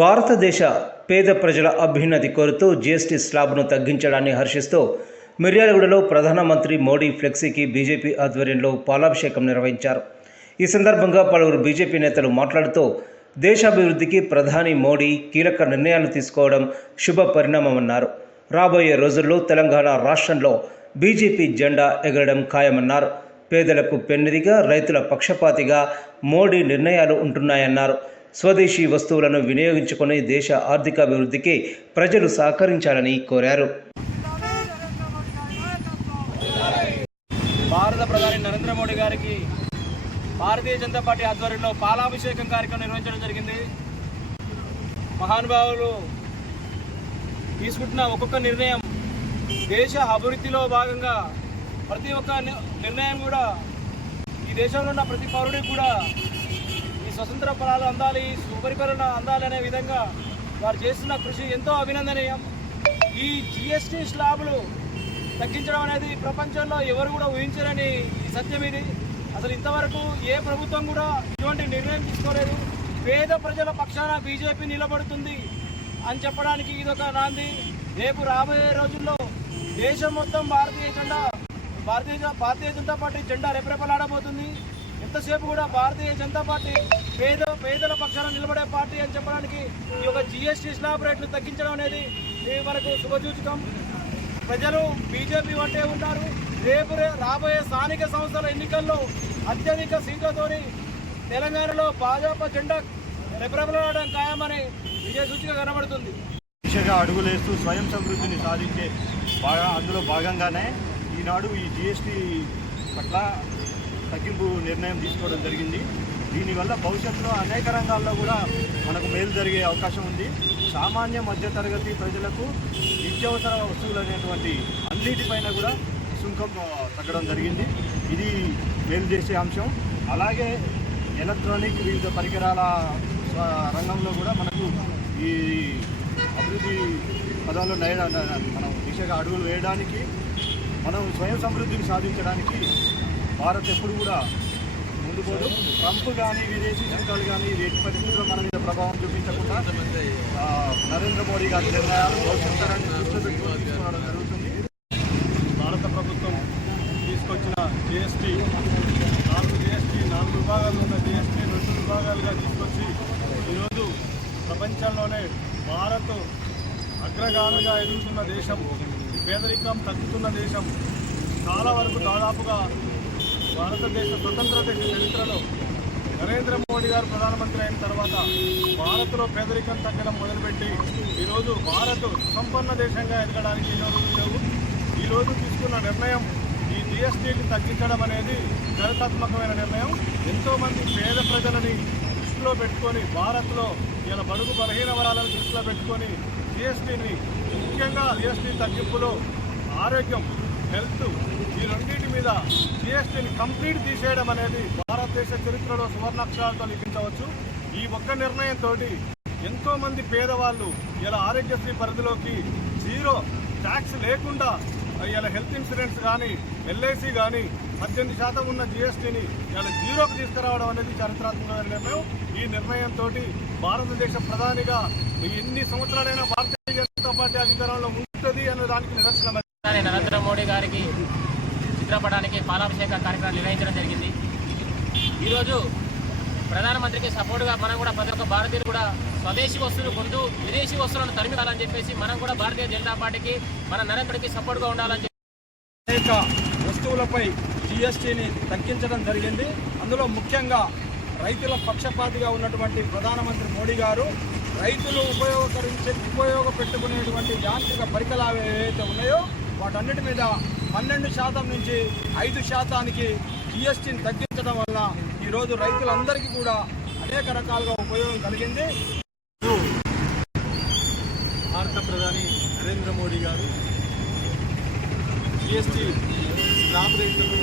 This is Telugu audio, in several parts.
భారతదేశ పేద ప్రజల అభ్యున్నతి కోరుతూ జీఎస్టీ స్లాబ్ను తగ్గించడాన్ని హర్షిస్తూ మిర్యాలగూడలో ప్రధానమంత్రి మోడీ ఫ్లెక్సీకి బీజేపీ ఆధ్వర్యంలో పాలాభిషేకం నిర్వహించారు. ఈ సందర్భంగా పలువురు బీజేపీ నేతలు మాట్లాడుతూ దేశాభివృద్ధికి ప్రధాని మోడీ కీలక నిర్ణయాలు తీసుకోవడం శుభ పరిణామమన్నారు. రాబోయే రోజుల్లో తెలంగాణ రాష్ట్రంలో బీజేపీ జెండా ఎగరడం ఖాయమన్నారు. పేదలకు పెన్నిదిగా రైతుల పక్షపాతిగా మోడీ నిర్ణయాలు ఉంటున్నాయన్నారు. స్వదేశీ వస్తువులను వినియోగించుకొని దేశ ఆర్థికాభివృద్ధికి ప్రజలు సహకరించాలని కోరారు. భారత ప్రధాని నరేంద్ర మోడీ గారికి భారతీయ జనతా పార్టీ ఆధ్వర్యంలో పాలాభిషేకం కార్యక్రమం నిర్వహించడం జరిగింది. మహానుభావులు తీసుకుంటున్న ఒక్కొక్క నిర్ణయం దేశ అభివృద్ధిలో భాగంగా ప్రతి ఒక్క ని- నిర్ణయం కూడా ఈ దేశంలో ఉన్న ప్రతి పౌరుడికి కూడా స్వతంత్ర ఫలాలు అందాలి సుపరిపాలన అందాలి అనే విధంగా వారు చేస్తున్న కృషి ఎంతో అభినందనీయం. ఈ జిఎస్టీ స్లాబులు తగ్గించడం అనేది ప్రపంచంలో ఎవరు కూడా ఊహించరని సత్యం ఇది. అసలు ఇంతవరకు ఏ ప్రభుత్వం కూడా ఇటువంటి నిర్ణయం తీసుకోలేదు. పేద ప్రజల పక్షాన బీజేపీ నిలబడుతుంది అని చెప్పడానికి ఇదొక నాంది. రేపు రాబోయే రోజుల్లో దేశం మొత్తం భారతీయ జెండా భారతీయ భారతీయ జనతా పార్టీ జెండా రెపరెపలాడబోతుంది. ఎంతసేపు కూడా భారతీయ జనతా పార్టీ పేద పేదల పక్షాన నిలబడే పార్టీ అని చెప్పడానికి ఈ యొక్క జిఎస్టీ స్లాబ్ రేట్లు తగ్గించడం అనేది ఇది మనకు శుభసూచకం. ప్రజలు బీజేపీ వంటే ఉంటారు రేపు రే- రాబోయే స్థానిక సంస్థల ఎన్నికల్లో అత్యధిక సీట్లతోని తెలంగాణలో భాజపా జెండా రెపరెపలాడడం ఖాయమని విజయ సూచిక కనబడుతుంది. దిశగా అడుగులేస్తూ స్వయం సమృద్ధిని సాధించే బాగా అందులో భాగంగానే ఈనాడు ఈ జిఎస్టీ పట్ల తగ్గింపు నిర్ణయం తీసుకోవడం జరిగింది. దీనివల్ల భవిష్యత్తులో అనేక రంగాల్లో కూడా మనకు మేలు జరిగే అవకాశం ఉంది. సామాన్య మధ్యతరగతి ప్రజలకు నిత్యావసర వస్తువులు అనేటువంటి అన్నిటిపైన కూడా సుంకం తగ్గడం జరిగింది. ఇది మేలు చేసే అంశం. అలాగే ఎలక్ట్రానిక్ వివిధ పరికరాల రంగంలో కూడా మనకు ఈ అభివృద్ధి పదంలో నయ మనం దిశగా అడుగులు వేయడానికి మనం స్వయం సమృద్ధిని సాధించడానికి భారత్ ఎప్పుడు కూడా ముందుకోదు. ట్రంప్ కానీ విదేశీ శక్తులు కానీ ఎట్టి పరిస్థితుల్లో మన మీద ప్రభావం చూపించకుండా నరేంద్ర మోడీ గారి నిర్ణయాలు భవిష్యత్ దృష్టిలో తీసుకోవడం జరుగుతుంది. భారత ప్రభుత్వం తీసుకొచ్చిన జిఎస్టీ నాలుగు జిఎస్టీ నాలుగు విభాగాలు ఉన్న జిఎస్టీ రెండు విభాగాలుగా తీసుకొచ్చి ఈరోజు ప్రపంచంలోనే భారత్ అగ్రగామిగా ఎదుగుతున్న దేశం పేదరికం తగ్గుతున్న దేశం. చాలా వరకు దాదాపుగా భారతదేశ స్వతంత్ర చరిత్రలో నరేంద్ర మోడీ గారు ప్రధానమంత్రి అయిన తర్వాత భారత్లో పేదరికం తగ్గడం మొదలుపెట్టి ఈరోజు భారత్ సంపన్న దేశంగా ఎదగడానికి ఎన్నో రోజులు లేవు. ఈరోజు తీసుకున్న నిర్ణయం ఈ జిఎస్టీని తగ్గించడం అనేది చరిత్రాత్మకమైన నిర్ణయం. ఎంతోమంది పేద ప్రజలని దృష్టిలో పెట్టుకొని భారత్లో ఇలా బడుగు బలహీన వరాలను దృష్టిలో పెట్టుకొని జిఎస్టీని ముఖ్యంగా జిఎస్టీ తగ్గింపులో ఆరోగ్యం హెల్త్ ఈ రెండింటి మీద జిఎస్టీని కంప్లీట్ తీసేయడం అనేది భారతదేశ చరిత్రలో సువర్ణాక్షరాలతో లిఖించవచ్చు. ఈ ఒక్క నిర్ణయంతో ఎంతో మంది పేదవాళ్ళు ఇలా ఆరోగ్యశ్రీ పరిధిలోకి జీరో ట్యాక్స్ లేకుండా ఇలా హెల్త్ ఇన్సూరెన్స్ కానీ ఎల్ఐసి కానీ పద్దెనిమిది శాతం ఉన్న జిఎస్టీని ఇలా జీరోకి తీసుకురావడం అనేది చరిత్రాత్మకమైన నిర్ణయం. ఈ నిర్ణయంతో భారతదేశ ప్రధానిగా ఎన్ని సంవత్సరాలైనా భారతీయ జనతా పార్టీ అధికారంలో ఉంటుంది అనే దానికి నిదర్శనం ప్రధాని నరేంద్ర మోడీ గారికి చిత్రపటానికి పాలాభిషేక కార్యక్రమం నిర్వహించడం జరిగింది. ఈరోజు ప్రధానమంత్రికి సపోర్టుగా మనం కూడా ప్రతి ఒక్క భారతీయులు కూడా స్వదేశీ వస్తువులు కొంటూ విదేశీ వస్తువులను తరిమిదాలని చెప్పేసి మనం కూడా భారతీయ జనతా పార్టీకి మన నరేంద్రకి సపోర్ట్గా ఉండాలని చెప్పి అనేక వస్తువులపై జిఎస్టీని తగ్గించడం జరిగింది. అందులో ముఖ్యంగా రైతుల పక్షపాతిగా ఉన్నటువంటి ప్రధానమంత్రి మోడీ గారు రైతులు ఉపయోగకరించే ఉపయోగపెట్టుకునేటువంటి యాంత్రిక పరికరాలు ఏవైతే ఉన్నాయో వాటన్నిటి మీద పన్నెండు శాతం నుంచి ఐదు శాతానికి జిఎస్టీని తగ్గించడం వల్ల ఈరోజు రైతులందరికీ కూడా అనేక రకాలుగా ఉపయోగం కలిగింది. భారత ప్రధాని నరేంద్ర మోడీ గారు జిఎస్టీ స్లాబ్ రేట్లను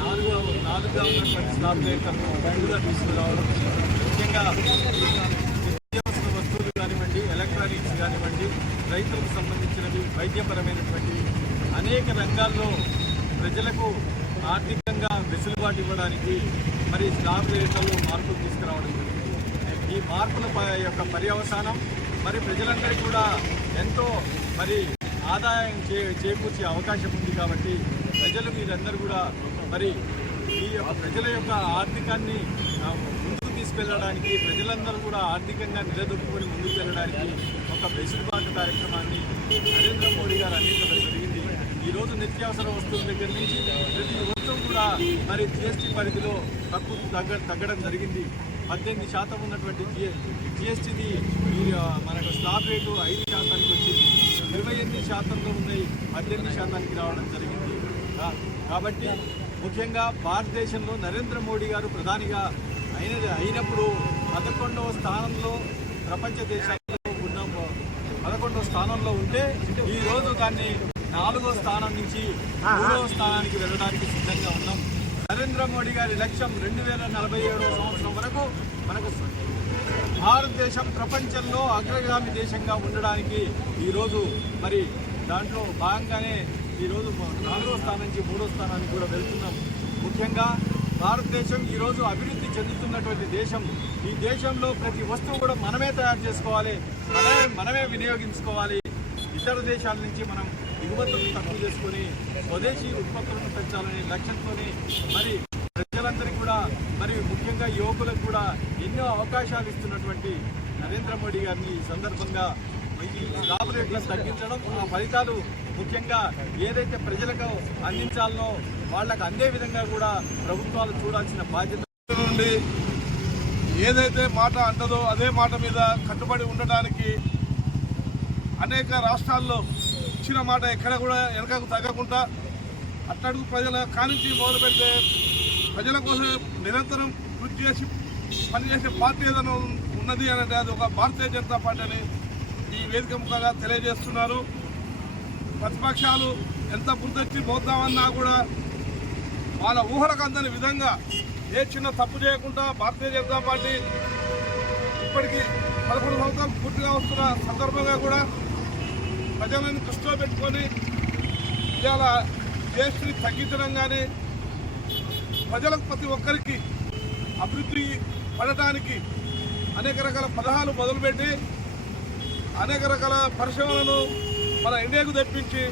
నాలుగు నాలుగుగా ఉన్నటువంటి స్లాబ్ రేట్లను రెండుగా తీసుకురావడం. ముఖ్యంగా నిత్యావసర వస్తువులు కానివ్వండి ఎలక్ట్రానిక్స్ కానివ్వండి రైతులకు సంబంధించినవి వైద్యపరమైనటువంటి అనేక రంగాల్లో ప్రజలకు ఆర్థికంగా వెసులుబాటు ఇవ్వడానికి మరి స్లాబ్ రేట్లలో మార్పులు తీసుకురావడం జరిగింది. ఈ మార్పుల ప- యొక్క పర్యవసానం మరి ప్రజలందరికీ కూడా ఎంతో మరి ఆదాయం చే చేకూర్చే అవకాశం ఉంది కాబట్టి ప్రజలు మీరందరూ కూడా మరి ఈ యొక్క ప్రజల యొక్క ఆర్థికాన్ని తీసుకెళ్ళడానికి ప్రజలందరూ కూడా ఆర్థికంగా నిలదొక్కుని ముందుకు వెళ్ళడానికి ఒక వెసులుబాటు కార్యక్రమాన్ని నరేంద్ర మోడీ గారు అందించడం జరిగింది. ఈరోజు నిత్యావసర వస్తువుల దగ్గర నుంచి ప్రతి వస్తువు కూడా మరి జిఎస్టీ పరిధిలో తక్కువ తగ్గ తగ్గడం జరిగింది. పద్దెనిమిది శాతం ఉన్నటువంటి జిఎ జిఎస్టీది మనకు స్లాబ్ రేటు ఐదు శాతానికి వచ్చింది. ఇరవై ఎనిమిది శాతంలో ఉన్నాయి. పద్దెనిమిది శాతానికి రావడం జరిగింది. కాబట్టి ముఖ్యంగా భారతదేశంలో నరేంద్ర మోడీ గారు ప్రధానిగా అయినది అయినప్పుడు పదకొండవ స్థానంలో ప్రపంచ దేశాల్లో ఉన్నాం పదకొండవ స్థానంలో ఉంటే ఈ రోజు దాన్ని నాలుగో స్థానం నుంచి మూడవ స్థానానికి వెళ్ళడానికి సిద్ధంగా ఉన్నాం. నరేంద్ర మోడీ గారి లక్ష్యం రెండు వేల నలభై ఏడవ సంవత్సరం వరకు మనకు భారతదేశం ప్రపంచంలో అగ్రగామి దేశంగా ఉండడానికి ఈరోజు మరి దాంట్లో భాగంగానే ఈరోజు నాలుగో స్థానం నుంచి మూడో స్థానానికి కూడా వెళ్తున్నాం. ముఖ్యంగా భారతదేశం ఈరోజు అభివృద్ధి చెందుతున్నటువంటి దేశం. ఈ దేశంలో ప్రతి వస్తువు కూడా మనమే తయారు చేసుకోవాలి. మనమే మనమే వినియోగించుకోవాలి. ఇతర దేశాల నుంచి మనం దిగుమతులను తక్కువ చేసుకొని స్వదేశీ ఉత్పత్తులను పెంచాలనే లక్ష్యంతోనే మరి ప్రజలందరికీ కూడా మరి ముఖ్యంగా యువకులకు కూడా ఎన్నో అవకాశాలు ఇస్తున్నటువంటి నరేంద్ర మోడీ గారిని ఈ సందర్భంగా ఈ స్లాబ్ రేట్లను తగ్గించడం ఆ ఫలితాలు ముఖ్యంగా ఏదైతే ప్రజలకు అందించాలనో వాళ్ళకు అందే విధంగా కూడా ప్రభుత్వాలు చూడాల్సిన బాధ్యత ఉండి ఏదైతే మాట అంటదో అదే మాట మీద కట్టుబడి ఉండడానికి అనేక రాష్ట్రాల్లో ఇచ్చిన మాట ఎక్కడ కూడా వెనకకు తగ్గకుండా అట్టడుగు ప్రజల కానించి మొదలుపెడితే ప్రజల కోసం నిరంతరం కృషి చేసి పనిచేసే పార్టీ ఏదైనా ఉన్నది అని అంటే అది ఒక భారతీయ జనతా పార్టీ అని ఈ వేదిక ముఖంగా తెలియజేస్తున్నారు. ప్రతిపక్షాలు ఎంత గుర్తొచ్చి పోద్దామన్నా కూడా వాళ్ళ ఊహలకు అందని విధంగా ఏ చిన్న తప్పు చేయకుండా భారతీయ జనతా పార్టీ ఇప్పటికీ పదకొండు సంవత్సరాలు పూర్తిగా వస్తున్న సందర్భంగా కూడా ప్రజలను దృష్టిలో పెట్టుకొని ఇవాళ జిఎస్టీ తగ్గించడం కానీ ప్రజలకు ప్రతి ఒక్కరికి అభివృద్ధి పడటానికి అనేక రకాల పదహాలు మొదలుపెట్టి అనేక రకాల పరిశ్రమలను మన ఇండియాకు తెప్పించి